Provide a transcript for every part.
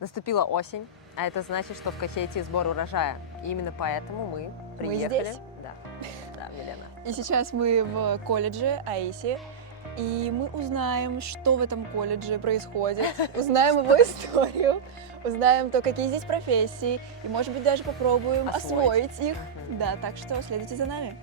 Наступила осень, а это значит, что в Кахетии сбор урожая. И именно поэтому мы приехали. здесь? Да, Милена. И сейчас мы в колледже АИСи, и мы узнаем, что в этом колледже происходит, узнаем его историю, узнаем то, какие здесь профессии, и, может быть, даже попробуем освоить их. Да, так что следуйте за нами.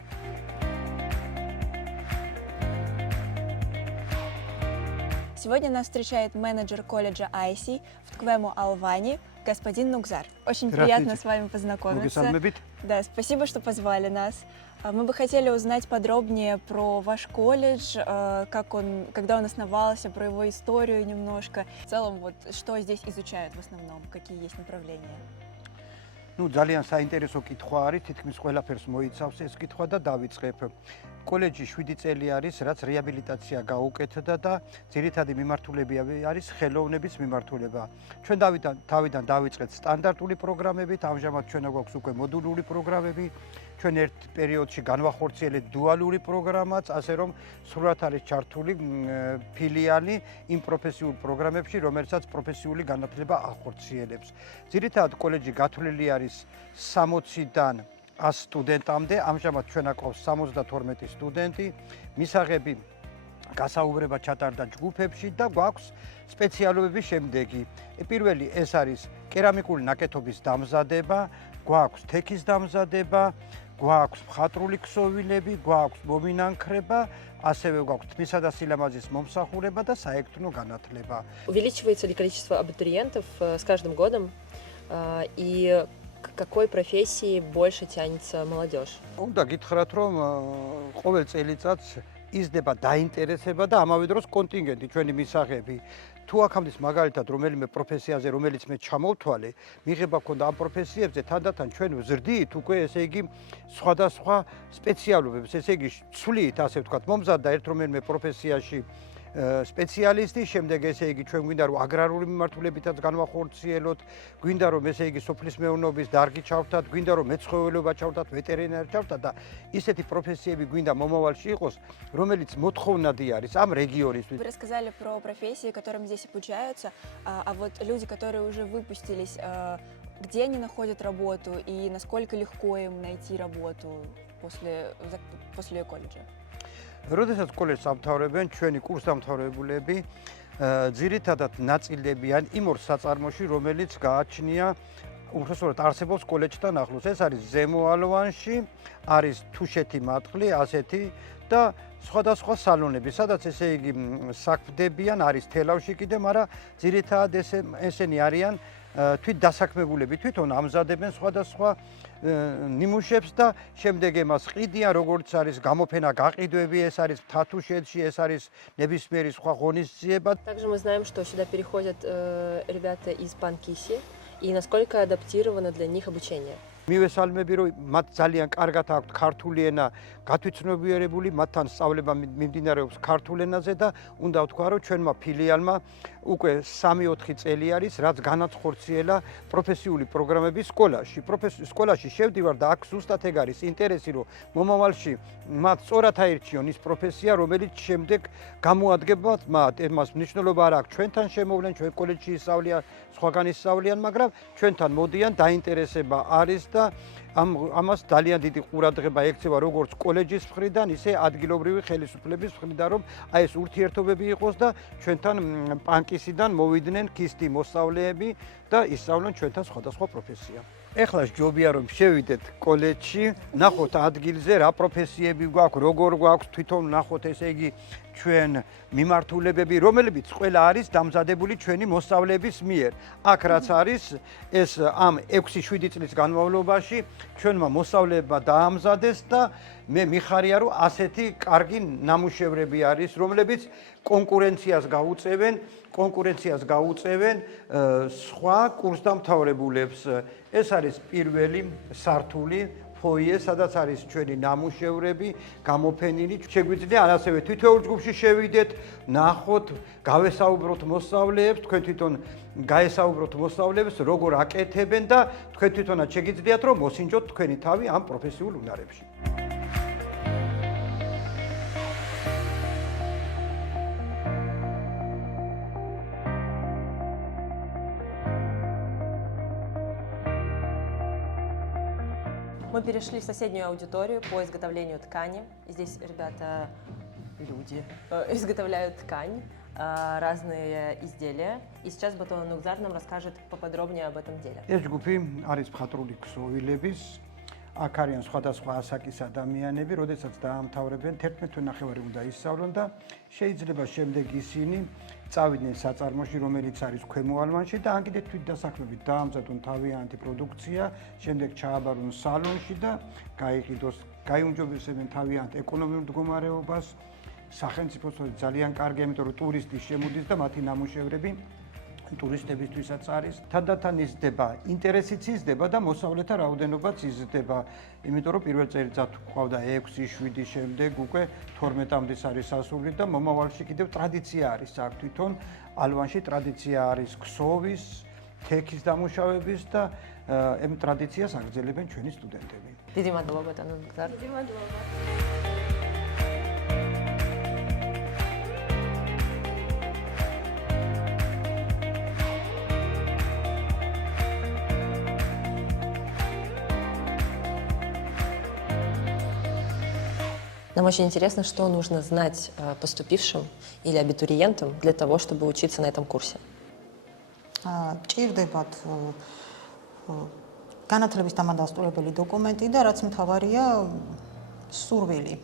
Сегодня нас встречает менеджер колледжа АИСи в Тквему Алвани, господин Нукзар. Очень приятно с вами познакомиться. Да, спасибо, что позвали нас. Мы бы хотели узнать подробнее про ваш колледж, когда он основался, про его историю немножко. В целом, вот, что здесь изучают в основном, какие есть направления? ძალიან საინტერესო კითხვა არის, თითქმის ყველაფერს მოიცავს ეს კითხვა და დავიწყებ. კოლეჯი 7 წელი არის, რაც რეაბილიტაცია გაუკეთდა და ძირითადი მიმართულები არის ხელოვნების მიმართულება. ჩვენ თავიდან დავიწყეთ სტანდარტული პროგრამებით, ამჟამად ჩვენ გვაქვს უკვე მოდულური პროგრამები. ჩვენ ერთ პერიოდში განვახორციელეთ დუალური პროგრამაც, ასე რომ სრულად არის ჩართული ფილიალი იმ პროფესიულ პროგრამებში, რომელსაც პროფესიული განათლება ახორციელებს. ძირითადად კოლეჯი გათვლილი არის 60-დან 100 სტუდენტამდე, ამჟამად ჩვენ აყავს 72 სტუდენტი, მისაღები გასაუბრება ჩატარდა ჯგუფებში და გვაქვს სპეციალობების შემდეგი. პირველი ეს არის კერამიკული ნაკეთობის დამზადება, გვაქვს თექის დამზადება, გვაქვს მხატვრული ქსოვილები, გვაქვს მომინანქრება, ასევე გვაქვს თმისა და სილამაზის მომსახურება და საექთნო განათლება. Увеличивается ли количество абитуриентов с каждым годом? И к какой профессии больше тянется молодежь? უნდა გითხრათ, რომ ყოველ წელიწადს იზრდება დაინტერესება და ამავე დროს კონტინგენტი, ჩვენი მისაღები. თუ აქამდე მაგალითად რომელიმე პროფესიაზე, რომელიც მე ჩამოვთვალე, მიღება ქონდა ამ პროფესიებზე, თანდათან ჩვენ ვზრდით უკვე, ესე იგი, სხვადასხვა სპეციალობებს, ესე იგი, ცვლით, ასე ვთქვათ, მომზადდა ერთ რომელიმე პროფესიაში სპეციალისტი, შემდეგ ესე იგი ჩვენ გვინდა რომ აგრარული მიმართულებითაც განვახორციელოთ, გვინდა რომ ესე იგი სოფლის მეურნეობის დარგი ჩავთათ, გვინდა რომ მეცხოველეობა ჩავთათ, ვეტერინარი ჩავთათ და ისეთი პროფესიები გვინდა მომავალში იყოს, რომელიც მოთხოვნადი არის ამ регионისთვის. Вы рассказали про профессии, которым здесь обучаются, а вот люди, которые уже выпустились, где они находят работу и насколько легко им найти работу после колледжа? როდესაც კოლეჯს ამთავრებენ, ჩვენი კურსდამთავრებულები ძირითადად ნაწილდებიან იმ ორ საწარმოში, რომელიც გააჩნია უბრალოდ არსებობს კოლეჯთან ახლოს. ეს არის ზემო ალვანში, არის თუშეთი მატყლი, ასეთი და სხვადასხვა სალონები, სადაც ესე იგი საქმდებიან, არის თელავში კიდე, მაგრამ ძირითადად ესენი არიან თვით დასაქმებულები, თვითონ ამზადებენ სხვადასხვა ნიმუშებს და შემდეგ ემას ყიდიან, როგორც არის გამოფენა, გაყიდვები, ეს არის თათუშეთში, ეს არის ნებისმიერი სხვა ღონისძიება. Также мы знаем, что сюда переходят ребята из Панкиси, и насколько адаптировано для них обучение. მივესალმები, რომ მათ ძალიან კარგად აქვთ ქართული ენა გათვითცნობიერებული, მათთან სწავლება მიმდინარეობს ქართულ ენაზე და უნდა ვთქვა, რომ ჩვენმა ფილიალმა უკვე 3-4 წელი არის, რაც განახორციელა პროფესიული პროგრამები სკოლაში. სკოლაში შევდივარ და აქ ზუსტად ეგ არის ინტერესი, რომ მომავალში მათ სწორად აირჩიონ ის პროფესია, რომელიც შემდეგ გამოადგებათ მათ. ემას მნიშვნელობა არ აქვს ჩვენთან შემოვლენ, ჩვენ კოლეჯში ისწავლიან, სხვაგან ისწავლიან, მაგრამ ჩვენთან მოდიან, დაინტერესება არის და ამას ძალიან დიდი ყურადღება ექცევა როგორც კოლეჯის მხრიდან, ისე ადგილობრივი ხელისუფლების მხრიდან, რომ აი ეს ურთიერთობები იყოს და ჩვენთან პანკისიდან მოვიდნენ ქისტი მოსწავლეები და ისწავლონ ჩვენთან სხვადასხვა პროფესია. ეხლა ჯობია რომ შევიდეთ კოლეჯში, ნახოთ ადგილზე რა პროფესიები გვაქვს, როგორ გვაქვს, თვითონ ნახოთ ესე იგი ჩვენ მიმართულებები, რომლებიც ყველა არის დამზადებული ჩვენი მოსწავლეების მიერ. აქ რაც არის, ეს ამ 6-7 წლის განმავლობაში ჩვენმა მოსწავლეებმა დაამზადეს და მე მიხარია რომ ასეთი კარგი ნამუშევრები არის, რომლებიც კონკურენციას გაუწევენ სხვა კურსდამთავრებულებს. ეს არის პირველი სართული ფოიე, სადაც არის ჩვენი ნამუშევრები გამოფენილი. შეგვიძლია ასევე თითოეულ ჯგუფში შევიდეთ, ნახოთ, გავესაუბროთ მოსწავლეებს, თქვენ თვითონ გაესაუბროთ მოსწავლეებს, როგორ აკეთებენ და თქვენ თვითონაც შეგიძლიათ რომ მოსინჯოთ თქვენი თავი ამ პროფესიულ უნარებში. Мы перешли в соседнюю аудиторию по изготовлению ткани. Здесь ребята, люди, изготовляют ткань, разные изделия. И сейчас Батон Нугзар нам расскажет поподробнее об этом деле. ეს ჯგუფი არის მხატვრული ქსოვილების, აქ არიან სხვადასხვა ასაკის ადამიანები, როდესაც დაამთავრებენ 11-ნახევარი უნდა ისწავლონ და შეიძლება შემდეგ ისინი წავიდნენ საწარმოში, რომელიც არის ქვემო ალვანში და ან კიდე თვითდასაქმებით დაამზადონ თავიანთი პროდუქცია, შემდეგ ჩააბარონ სალონში და გაიყიდოს, გაიუმჯობესებენ თავიანთ ეკონომიურ მდგომარეობას. სახელმწიფოს ძალიან კარგია, იმიტომ რომ ტურისტი შემოდის და მათი ნამუშევრები ტურისტებისთვისაც არის. თანდათან იზრდება, ინტერესიც იზრდება და მოსავლეთა რაოდენობაც იზრდება. იმიტომ რომ პირველ წელიწად გვყავდა 6-7, შემდეგ უკვე 12-მდე არის ასული და მომავალში კიდევ ტრადიცია არის აქ თვითონ. ალვანში ტრადიცია არის ქსოვის, თექის დამუშავების და ამ ტრადიციას აგრძელებენ ჩვენი სტუდენტები. დიდი მადლობა Ბატონ Ნუგზარ. დიდი მადლობა. Нам очень интересно, что нужно знать поступившим или абитуриентам для того, чтобы учиться на этом курсе. ჭირდებათ განათლების დამადასტურებელი დოკუმენტი და რაც მთავარია სურვილი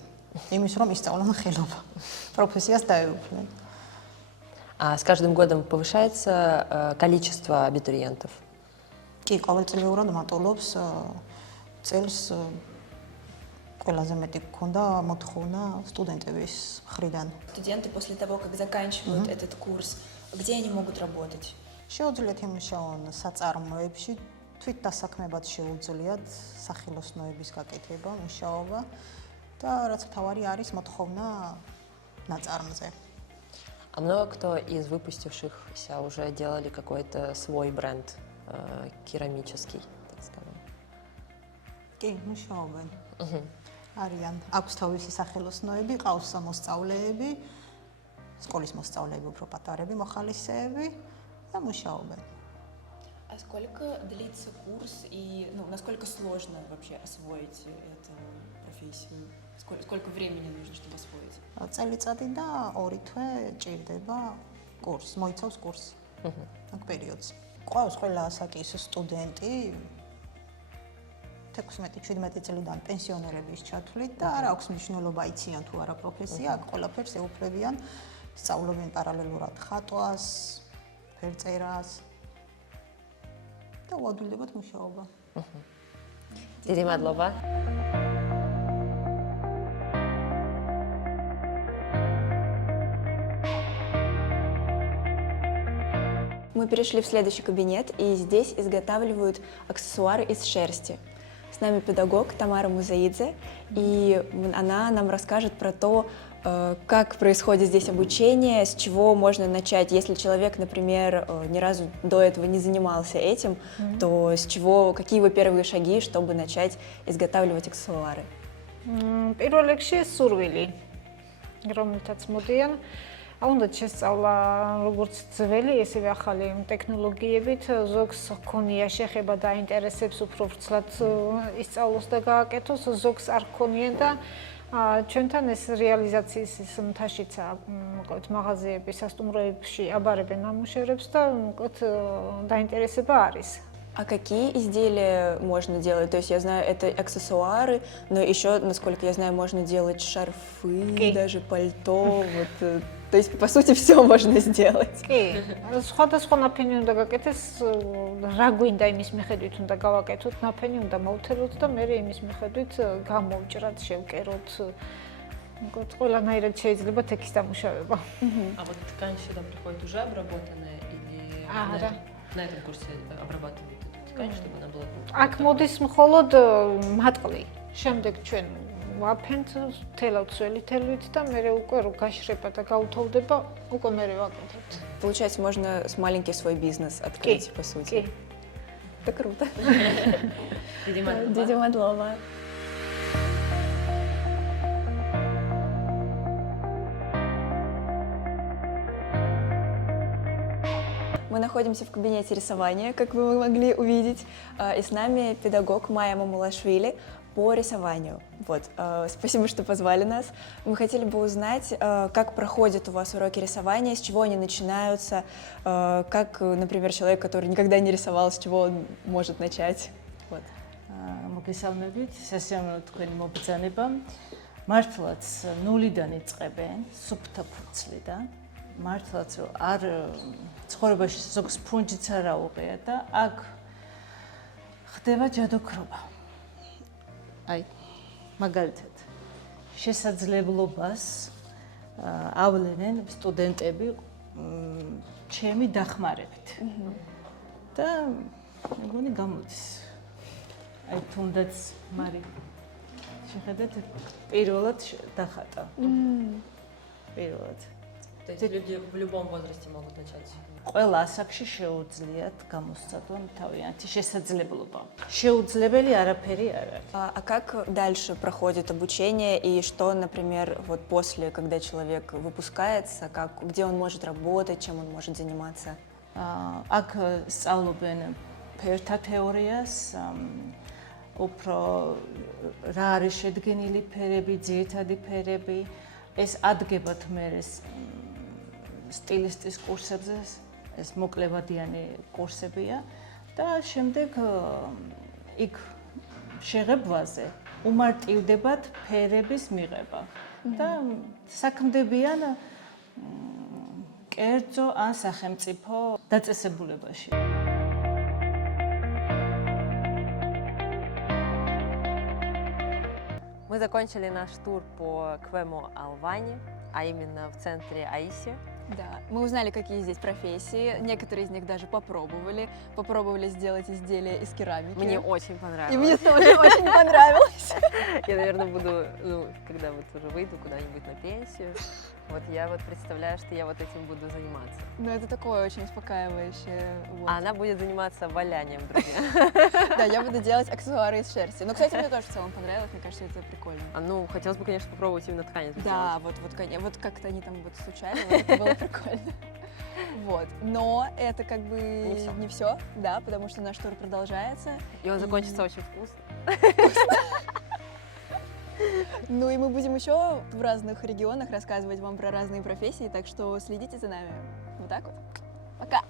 იმის რომ ისწავლონ ხელობა პროფესიას დაეუფლენ. А с каждым годом повышается количество абитуриентов. კი ყოველწლიურად მატულობს წელს ყველაზე მეტი გქონდა მოთხოვნა სტუდენტების მხრიდან. Студенты после того, как заканчивают этот курс, где они могут работать? შეუძლიათ იმუშაონ საწარმოებში, თვითდასაქმებად შეუძლიათ სახელოსნოების გაკეთება, მუშაობა და რაც მთავარი არის მოთხოვნა ნაწარმზე. А много кто из выпустившихся уже делали какой-то свой бренд керамический, так скажем? კი, მუშაობენ. არიან აქვს თავისი სახელოსნოები, ყავს მოსწავლეები, სკოლის მოსწავლეები, უფრო პატარები, მოხალისეები და мушаობენ. А сколько длится курс и насколько сложно вообще освоить эту профессию? Сколько времени нужно, чтобы освоить? წელიწადი და 2 თვე ჭირდება კურს, მოიცავს კურსი. აქ პერიოდს. ყავს ყველა ასაკის სტუდენტი 16-17 წლიდან პენსიონერების ჩათვლით და არ აქვს მნიშვნელობა იციან თუ არა პროფესია, აქ ყველაფერს ეუფლებიან, სწავლობენ პარალელურად ხატვას, ფერწერას და უადვილდებათ მუშაობა. დიდი მადლობა. Мы перешли в следующий кабинет, и здесь изготавливают аксессуары из шерсти. С нами педагог Тамара Музаидзе, и она нам расскажет про то, как происходит здесь обучение, с чего можно начать. Если человек, например, ни разу до этого не занимался этим, то с чего, какие его первые шаги, чтобы начать изготавливать аксессуары? პირველ რიგში სურვილი, რომელთაც მოდიან. უნდა შესწავლა როგორც ძველი, ესევე ახალი ტექნოლოგიებით, ზოგს ჰქონია შეხება და ინტერესებს უფრო ვრცლად ისწავლოს და გააკეთოს, ზოგს არ ჰქონია და ჩვენთან ეს რეალიზაციის მთაშიცა, მოკლედ მაღაზიები, სასტუმროებში აბარებენ ნამუშევრებს და მოკლედ დაინტერესება არის. А какие изделия можно делать? То есть я знаю, это аксессуары, но еще, насколько я знаю, можно делать шарфы, даже пальто. Вот, то есть, по сути, все можно сделать. კი, სხვადასხვა ნაფენი უნდა გაკეთდეს, რა გვინდა იმის მიხედვით უნდა გავაკეთოთ, ნაფენი უნდა მოვთელოთ და მე იმის მიხედვით გამოვჭრათ, შევკეროთ. Вот, ყველანაირად შეიძლება თექის დამუშავება. А вот ткань сюда приходит уже обработанная или на этом курсе обрабатывают эту ткань, чтобы она была? აქ მოდის მხოლოდ მატყლი. შემდეგ ჩვენ ვაფენთ თელავ ძველი თელვით და მე უკვე რო გაშრება და გაუთავდება, უკვე მე ვაკეთებთ. Получается, можно с маленький свой бизнес открыть, по сути. Это круто. Დიდი მადლობა. Мы находимся в кабинете рисования, как вы могли увидеть, и с нами педагог Майя Мамулашвили. по рисованию. Вот, спасибо, что позвали нас. Мы хотели бы узнать, как проходят у вас уроки рисования, с чего они начинаются, как, например, человек, который никогда не рисовал, с чего он может начать. Вот. მოგესალმებით, სასიამოვნო თქვენი მობრძანება. მართლაც ნულიდან იწყებენ, სუფთა ფურცლიდან. მართლაც რომ არ ცხოვრებაში ზოგს ფრუნჯიც არ აუღია და აქ ხდება ჯადოქრობა. აი, მაგალითად, შესაძლებლობას ავლენენ სტუდენტები ჩემი დახმარებით. და მეგონი გამოდის. აი, თუნდაც მარი შეხედეთ, პირველად დახატა. პირველად. То есть люди в любом возрасте могут начать. ყველა ასაკში შეუძლიათ გამოსცადონ თავიანთი შესაძლებლობა. შეუძლებელი არაფერი არ არის. А как дальше проходит обучение и что, например, вот после, когда человек выпускается, где он может работать, чем он может заниматься? აქ სწავლობენ ფერთა თეორიას, უფრო რა არის შედგენილი ფერები, ძირითადი ფერები, ეს ადგებათ მერე სტილისტის კურსებზე, ეს მოკლევადიანი კურსებია და შემდეგ იქ შეღებვაზე უმარტივდებათ ფერების მიღება და საქმდებიან კერძო ან სახელმწიფო დაწესებულებაში. Мы закончили наш тур по КВЭМу Алвани, а именно в центре Аиси. Да, мы узнали, какие здесь профессии. Некоторые из них даже попробовали сделать изделия из керамики. Мне очень понравилось. И мне тоже очень понравилось. Я, наверное, буду, когда вот уже выйду куда-нибудь на пенсию, вот я вот представляю, что я вот этим буду заниматься. Ну, это такое очень успокаивающее. Вот. А она будет заниматься валянием, друзья. Да, я буду делать аксессуары из шерсти. Ну, кстати, мне тоже в целом понравилось, мне кажется, это прикольно. Хотелось бы, конечно, попробовать именно ткань. Да, вот как-то они там вот стучали, вот это было прикольно. Вот. Но это как бы не все, да, потому что наш тур продолжается. И он закончится очень вкусно. Ну и мы будем еще в разных регионах рассказывать вам про разные профессии, так что следите за нами. Вот так вот. Пока!